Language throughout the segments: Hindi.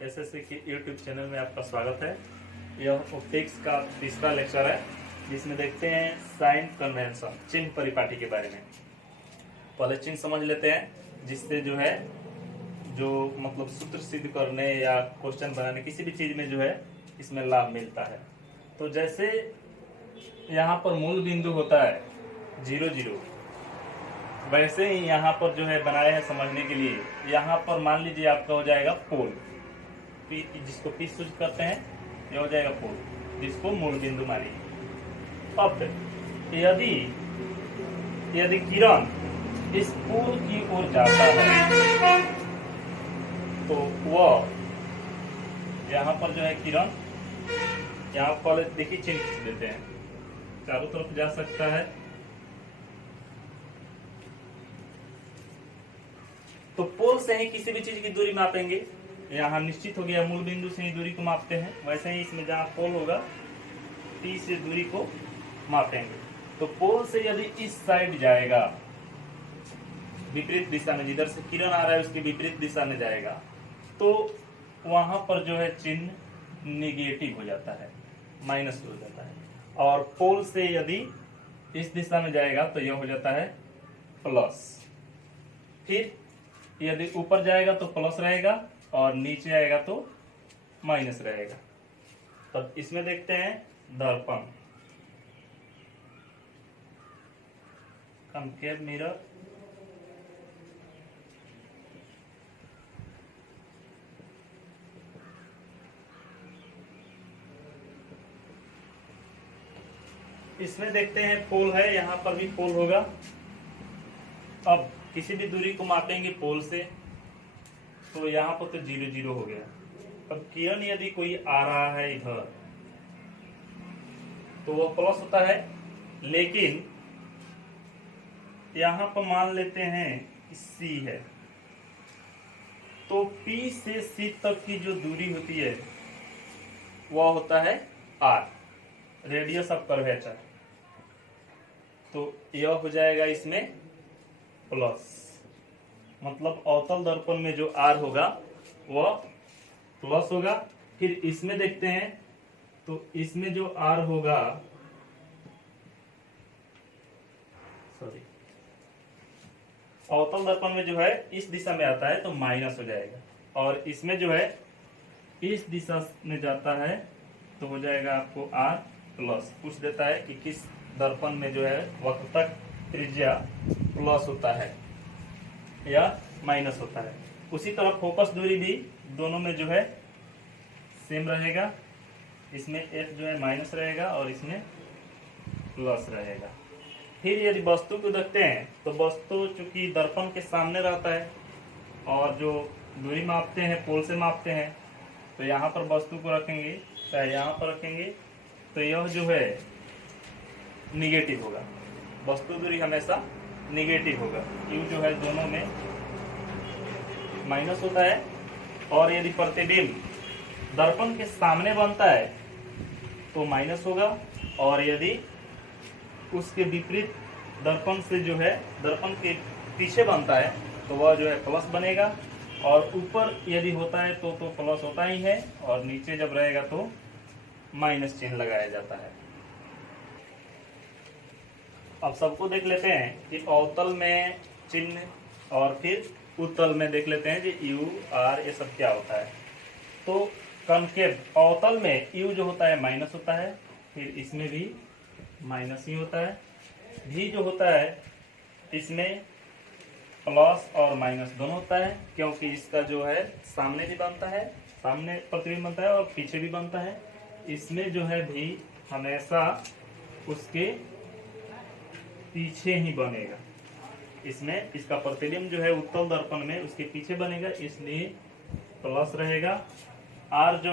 एसएससी के यूट्यूब चैनल में आपका स्वागत है। यह ऑप्टिक्स का तीसरा लेक्चर है जिसमें देखते हैं साइन कन्वेंशन, चिन्ह परिपाटी के बारे में। पहले चिन्ह समझ लेते हैं जिससे जो मतलब सूत्र सिद्ध करने या क्वेश्चन बनाने किसी भी चीज में इसमें लाभ मिलता है। तो जैसे यहाँ पर मूल बिंदु होता है 0 0, वैसे ही यहाँ पर बनाए हैं समझने के लिए। यहाँ पर मान लीजिए आपका हो जाएगा पोल, जिसको पी सूचित करते हैं, ये हो जाएगा पोल, जिसको मूल बिंदु मानिए। अब यदि किरण इस पोल की ओर जाता है तो वह यहाँ पर किरण, यहाँ पहले देखिए चिन्ह खींच देते हैं, चारों तरफ जा सकता है। तो पोल से ही किसी भी चीज की दूरी मापेंगे। यहाँ निश्चित हो गया मूल बिंदु से ही दूरी को मापते हैं, वैसे ही इसमें जहाँ पोल होगा P से दूरी को मापेंगे। तो पोल से यदि इस साइड जाएगा, विपरीत दिशा में, जिधर से किरण आ रहा है उसकी विपरीत दिशा में जाएगा, तो वहां पर चिन्ह निगेटिव हो जाता है, माइनस हो जाता है। और पोल से यदि इस दिशा में जाएगा तो यह हो जाता है प्लस। फिर यदि ऊपर जाएगा तो प्लस रहेगा और नीचे आएगा तो माइनस रहेगा। तब इसमें देखते हैं दर्पण, कंकेव मिरर, इसमें देखते हैं पोल है, यहाँ पर भी पोल होगा। अब किसी भी दूरी को मापेंगे पोल से, तो यहाँ पर तो 0 0 हो गया। अब किरण यदि कोई आ रहा है इधर तो वो प्लस होता है, लेकिन यहाँ पर मान लेते हैं कि C है, तो P से C तक की जो दूरी होती है वह होता है R, रेडियस ऑफ कर्वेचर। तो यह हो जाएगा इसमें प्लस, मतलब अवतल दर्पण में जो R होगा वह प्लस होगा। फिर इसमें देखते हैं तो इसमें जो R होगा, सॉरी, अवतल दर्पण में इस दिशा में आता है तो माइनस हो जाएगा, और इसमें इस दिशा में जाता है तो हो जाएगा आपको R प्लस। पूछ देता है कि किस दर्पण में वक्रतक त्रिज्या प्लस होता है या माइनस होता है। उसी तरह फोकस दूरी भी दोनों में सेम रहेगा। इसमें F माइनस रहेगा और इसमें प्लस रहेगा। फिर यदि वस्तु को देखते हैं तो वस्तु चूंकि दर्पण के सामने रहता है और जो दूरी मापते हैं पोल से मापते हैं, तो यहाँ पर वस्तु को रखेंगे, चाहे यहाँ पर रखेंगे, तो यह निगेटिव होगा। वस्तु दूरी हमेशा निगेटिव होगा। U दोनों में माइनस होता है। और यदि प्रतिबिंब दर्पण के सामने बनता है तो माइनस होगा, और यदि उसके विपरीत दर्पण से दर्पण के पीछे बनता है तो वह प्लस बनेगा। और ऊपर यदि होता है तो प्लस होता ही है, और नीचे जब रहेगा तो माइनस चिन्ह लगाया जाता है। अब सबको देख लेते हैं कि अवतल में चिन्ह, और फिर उत्तल में देख लेते हैं कि U R ये सब क्या होता है। तो कॉन्केव अवतल में U जो होता है माइनस होता है, फिर इसमें भी माइनस ही होता है। V जो होता है इसमें प्लस और माइनस दोनों होता है, क्योंकि इसका सामने भी बनता है, सामने प्रतिबिंब बनता है और पीछे भी बनता है। इसमें V हमेशा उसके पीछे ही बनेगा। इसमें इसका प्रतिबिंब उत्तल दर्पण में उसके पीछे बनेगा, इसलिए प्लस रहेगा। R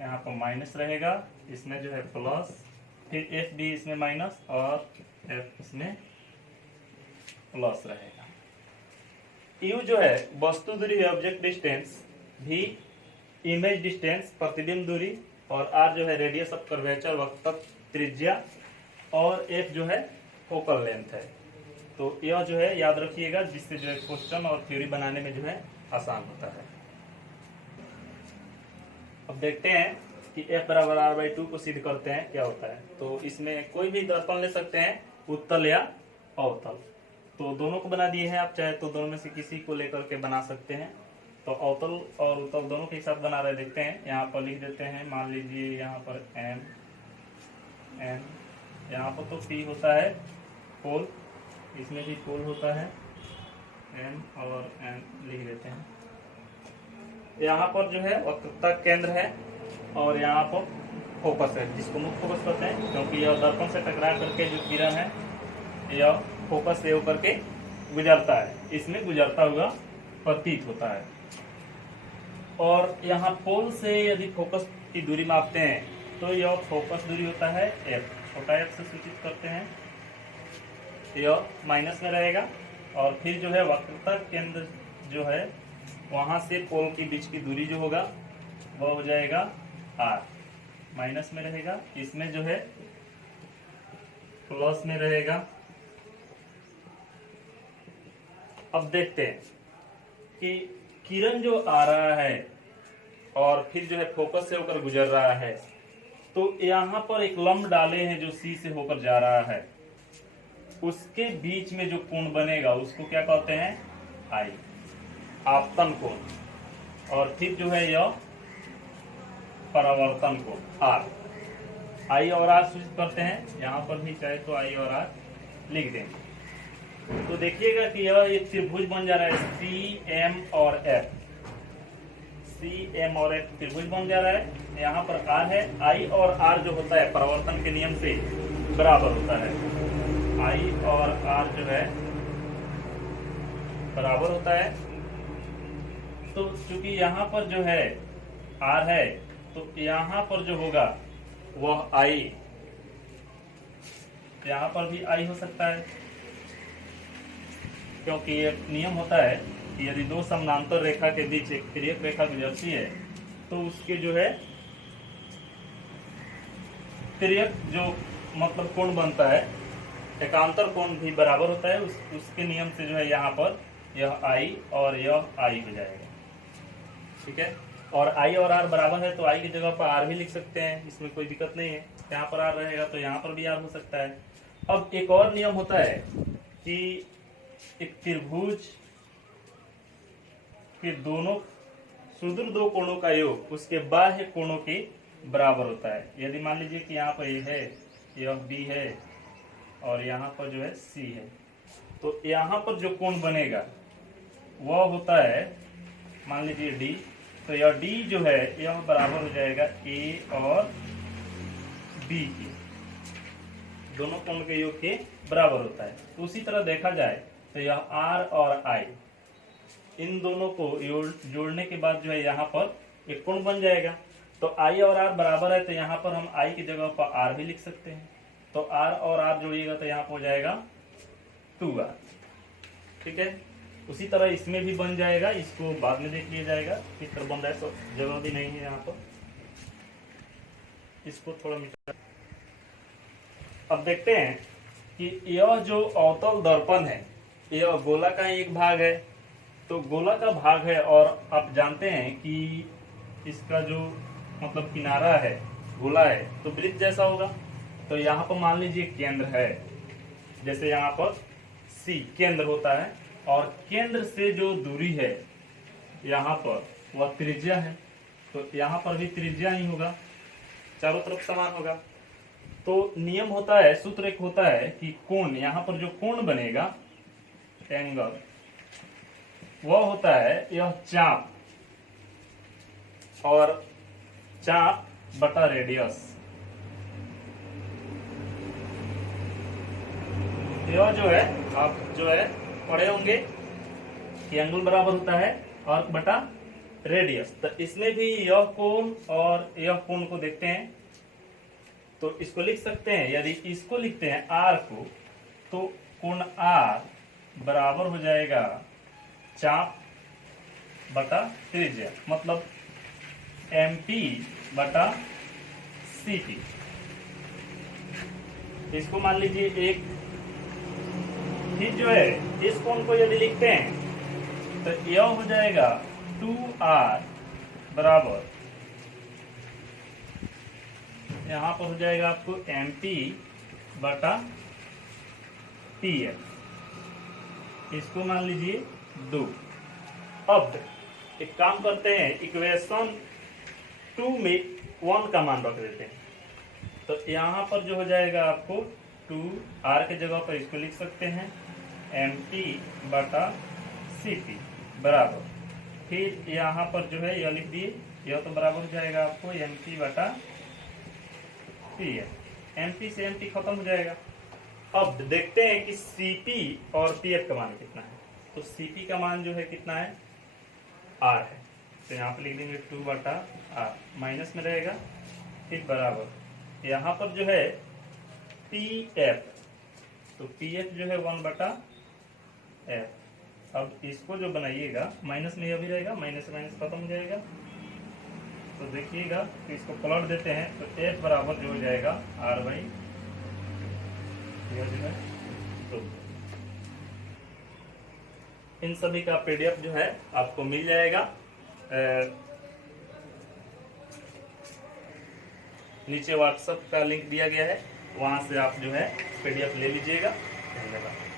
यहाँ पर माइनस रहेगा, इसमें प्लस, फिर F भी इसमें माइनस और F इसमें प्लस रहेगा। U वस्तु दूरी है, object distance, V image distance प्रतिबिंब दूरी, और R रेडियस ऑफ कर्वेचर वक्रतक त्रिज्या, और F फोकल लेंथ है। तो यह याद रखिएगा, जिससे क्वेश्चन और थ्योरी बनाने में आसान होता है। अब देखते हैं कि F बराबर R/2 को सिद्ध करते हैं क्या होता है। तो इसमें कोई भी दर्पण ले सकते हैं, उत्तल या अवतल। तो दोनों को बना दिए हैं, आप चाहे तो दोनों में से किसी को लेकर के बना सकते हैं। तो अवतल और उत्तल दोनों के साथ बना रहे, देखते हैं। यहाँ पर लिख देते हैं, मान लीजिए यहाँ पर M, यहाँ पर तो P होता है पोल, इसमें भी पोल होता है, M और N लिख देते हैं। यहाँ पर जो है वक्रता केंद्र है और यहाँ पर फोकस है, जिसको मुख्य फोकस कहते हैं, क्योंकि यह दर्पण से टकरा करके जो किरण है यह फोकस से होकर के गुजरता है, इसमें गुजरता हुआ प्रतीत होता है। और यहाँ पोल से यदि फोकस की दूरी मापते हैं तो यह फोकस दूरी होता है F, छोटा f से सूचित करते हैं, यह माइनस में रहेगा। और फिर जो है वक्रता केंद्र जो है वहां से पोल के बीच की दूरी जो होगा वह हो जाएगा R, माइनस में रहेगा, इसमें जो है प्लस में रहेगा। अब देखते हैं कि किरण जो आ रहा है और फिर जो है फोकस से होकर गुजर रहा है, तो यहाँ पर एक लंब डाले हैं जो C से होकर जा रहा है, उसके बीच में जो कोण बनेगा उसको क्या कहते हैं, I, आपतन कोण। और फिर जो है यह परावर्तन कोण R, I और R सूचित करते हैं। यहाँ पर भी चाहे तो I और R लिख देंगे। तो देखिएगा कि यह एक त्रिभुज बन जा रहा है, CM और F, CM और F त्रिभुज बन जा रहा है। यहाँ पर R है, I और R जो होता है परावर्तन के नियम से बराबर होता है, I और R जो है बराबर होता है। तो चूंकि यहाँ पर जो है R है तो यहाँ पर जो होगा वह I, यहाँ पर भी I हो सकता है, क्योंकि एक नियम होता है कि यदि दो समानांतर रेखा के बीच एक तिर्यक रेखा गुजरती है तो उसके जो है तिर्यक जो मतलब कोण बनता है, एकांतर कोण भी बराबर होता है, उसके नियम से जो है यहाँ पर यह I और यह I हो जाएगा। ठीक है, और I और R बराबर है तो I की जगह पर R भी लिख सकते हैं, इसमें कोई दिक्कत नहीं है। यहाँ पर R रहेगा तो यहाँ पर भी R हो सकता है। अब एक और नियम होता है कि एक त्रिभुज के दोनों सुदूर दो कोणों का योग उसके बाह्य कोणों के बराबर होता है। यदि मान लीजिए कि यहाँ पर A है, यह B है और यहाँ पर जो है C है, तो यहाँ पर जो कोण बनेगा वह होता है मान लीजिए D, तो यह D जो है यह बराबर हो जाएगा A और B के, दोनों कोण के योग के बराबर होता है। तो उसी तरह देखा जाए तो यह R और I, इन दोनों को जोड़ने के बाद जो है यहाँ पर एक कोण बन जाएगा। तो I और R बराबर है तो यहाँ पर हम I की जगह पर R भी लिख सकते हैं। तो R और R जोड़िएगा तो यहाँ पर हो जाएगा 2R। ठीक है, उसी तरह इसमें भी बन जाएगा, इसको बाद में देख लिया जाएगा किस तरह बन रहा है, तो जगह भी नहीं है यहाँ पर, इसको थोड़ा मिटा। अब देखते हैं कि यह जो अवतल दर्पण है यह गोला का एक भाग है। तो गोला का भाग है और आप जानते हैं कि इसका जो मतलब किनारा है गोला है तो वृत्त जैसा होगा। तो यहाँ पर मान लीजिए केंद्र है, जैसे यहाँ पर C केंद्र होता है और केंद्र से जो दूरी है यहाँ पर वह त्रिज्या है, तो यहाँ पर भी त्रिज्या ही होगा, चारों तरफ समान होगा। तो नियम होता है, सूत्र एक होता है कि कोण, यहाँ पर जो कोण बनेगा एंगल, वह होता है यह चाप और चाप बटा रेडियस। यह जो है आप जो है पढ़े होंगे कि एंगल बराबर होता है आर्क बटा रेडियस। तो इसमें भी यह कोण और यह कोण को देखते हैं तो इसको लिख सकते हैं, यदि इसको लिखते हैं R को तो कोण R बराबर हो जाएगा चाप बटा त्रिज्या, मतलब MP बटा CP। इसको मान लीजिए एक, फिर जो है इस कोण को यदि लिखते हैं तो यह हो जाएगा 2R बराबर यहाँ पर हो जाएगा आपको MP बटा PF, इसको मान लीजिए 2। अब एक काम करते हैं, इक्वेशन 2 में 1 का मान रख देते हैं। तो यहाँ पर जो हो जाएगा आपको 2R के जगह पर इसको लिख सकते हैं MP बटा CP बराबर, फिर यहाँ पर जो है यह लिख दिए, यह तो बराबर हो जाएगा आपको MP बटा PF। MP से MP खत्म हो जाएगा। अब देखते हैं कि CP और PF का मान कितना है। तो CP का मान जो है कितना है, R है, तो यहाँ पर लिख देंगे 2 बटा R, माइनस में रहेगा, फिर बराबर यहाँ पर जो है PF, तो PF जो है 1 बटा F। अब इसको जो बनाइएगा माइनस में, यह भी रहेगा, माइनस से माइनस खत्म हो जाएगा। तो देखिएगा, तो इसको प्लॉट देते हैं, तो F बराबर जो हो जाएगा R बाई यह जो है 2। इन सभी का PDF जो है आपको मिल जाएगा, नीचे व्हाट्सएप का लिंक दिया गया है, वहां से आप जो है PDF ले लीजिएगा। धन्यवाद।